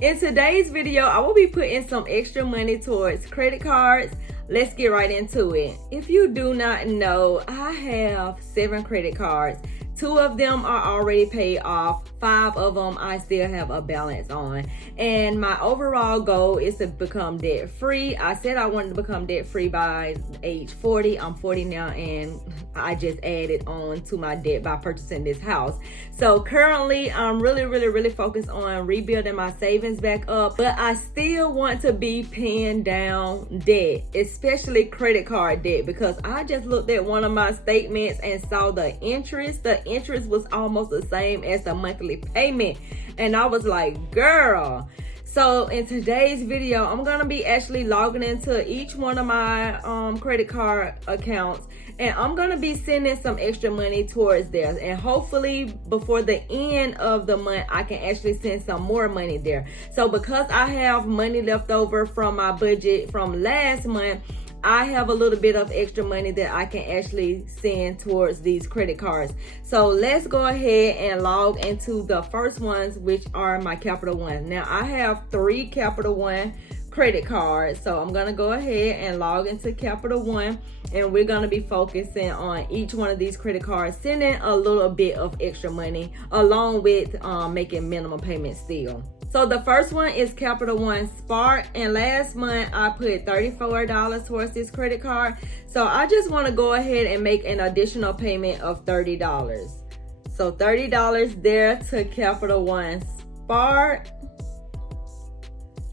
In today's video, I will be putting some extra money towards credit cards. Let's get right into it. If you do not know, I have 7 credit cards. 2 of them are already paid off. 5 of them I still have a balance on. And my overall goal is to become debt free. I said I wanted to become debt free by age 40. I'm 40 now, and I just added on to my debt by purchasing this house. So currently I'm really focused on rebuilding my savings back up, but I still want to be paying down debt, especially credit card debt, because I just looked at one of my statements and saw the interest. The interest was almost the same as the monthly payment, and I was like, girl. So in today's video, I'm gonna be actually logging into each one of my credit card accounts, and I'm gonna be sending some extra money towards there, and hopefully before the end of the month I can actually send some more money there. So because I have money left over from my budget from last month, I have a little bit of extra money that I can actually send towards these credit cards. So let's go ahead and log into the first ones, which are my Capital One. Now I have 3 Capital One credit cards. So I'm gonna go ahead and log into Capital One, and we're gonna be focusing on each one of these credit cards, sending a little bit of extra money along with making minimum payments still. So the first one is Capital One Spark, and last month I put $34 towards this credit card. So I just want to go ahead and make an additional payment of $30. So $30 there to Capital One Spark.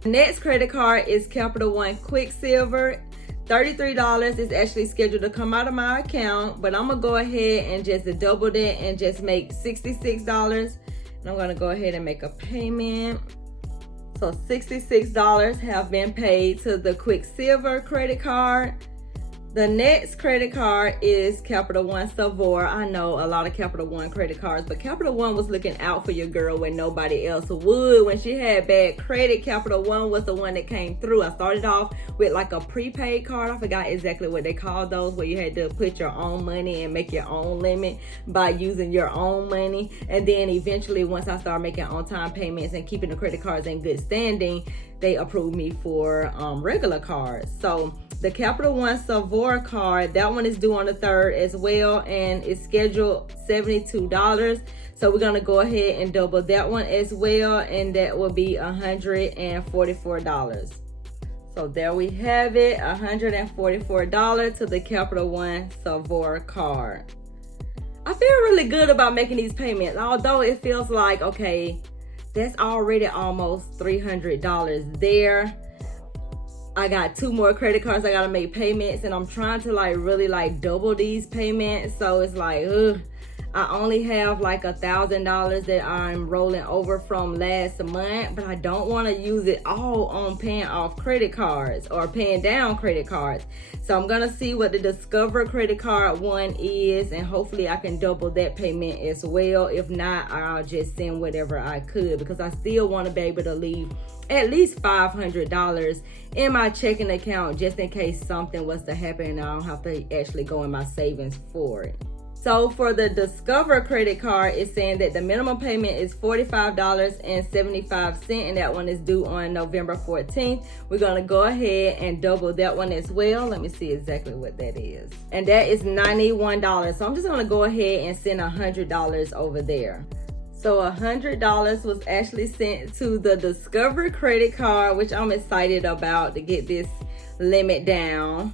Next credit card is Capital One Quicksilver. $33 is actually scheduled to come out of my account, but I'm gonna go ahead and just double that and just make $66. And I'm gonna go ahead and make a payment. So $66 have been paid to the Quicksilver credit card. The next credit card is Capital One Savor. I know a lot of Capital One credit cards, but Capital One was looking out for your girl when nobody else would. When she had bad credit, Capital One was the one that came through. I started off with like a prepaid card. I forgot exactly what they called those, where you had to put your own money and make your own limit by using your own money. And then eventually, once I started making on-time payments and keeping the credit cards in good standing, they approved me for regular cards. So the Capital One Savor card, that one is due on the 3rd as well, and it's scheduled $72. So we're gonna go ahead and double that one as well, and that will be $144. So there we have it, $144 to the Capital One Savor card. I feel really good about making these payments, although it feels like, okay, that's already almost $300 there. I got 2 more credit cards I gotta make payments, and I'm trying to really double these payments. So it's like, I only have like $1,000 that I'm rolling over from last month, but I don't want to use it all on paying off credit cards or paying down credit cards. So I'm gonna see what the Discover credit card one is, and hopefully I can double that payment as well. If not, I'll just send whatever I could, because I still want to be able to leave at least $500 in my checking account just in case something was to happen and I don't have to actually go in my savings for it. So for the Discover credit card, it's saying that the minimum payment is $45.75, and that one is due on November 14th. We're gonna go ahead and double that one as well. Let me see exactly what that is. And that is $91. So I'm just gonna go ahead and send $100 over there. So $100 was actually sent to the Discover credit card, which I'm excited about to get this limit down.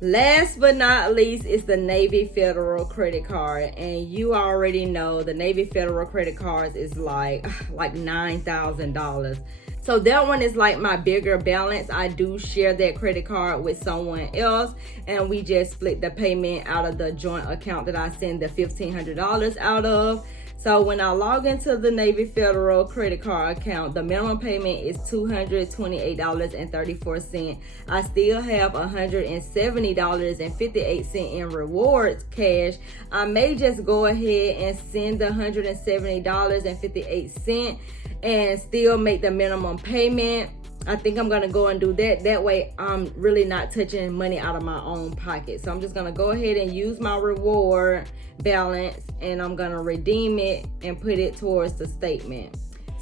Last but not least is the Navy Federal credit card, and you already know the Navy Federal credit cards is like $9,000. So that one is like my bigger balance. I do share that credit card with someone else, and we just split the payment out of the joint account that I send the $1,500 out of. So when I log into the Navy Federal credit card account, the minimum payment is $228.34. I still have $170.58 in rewards cash. I may just go ahead and send the $170.58 and still make the minimum payment. I think I'm gonna go and do that. That way I'm really not touching money out of my own pocket. So I'm just gonna go ahead and use my reward balance, and I'm gonna redeem it and put it towards the statement.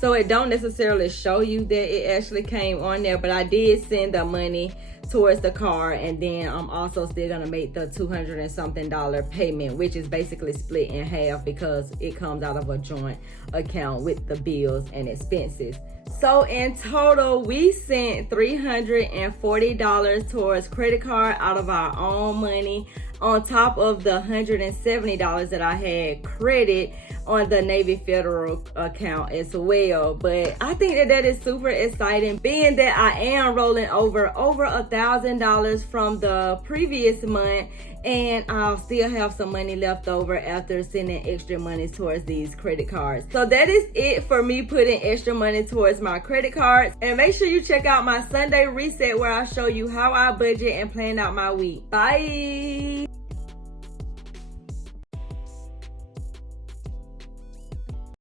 So it don't necessarily show you that it actually came on there, but I did send the money towards the car, and then I'm also still gonna make the $200 and something payment, which is basically split in half because it comes out of a joint account with the bills and expenses. So in total, we sent $340 towards credit card out of our own money, on top of the $170 that I had credit on the Navy Federal account as well. But I think that is super exciting, being that I am rolling over $1,000 from the previous month, and I'll still have some money left over after sending extra money towards these credit cards. So that is it for me putting extra money towards my credit cards. And make sure you check out my Sunday reset, where I show you how I budget and plan out my week. Bye.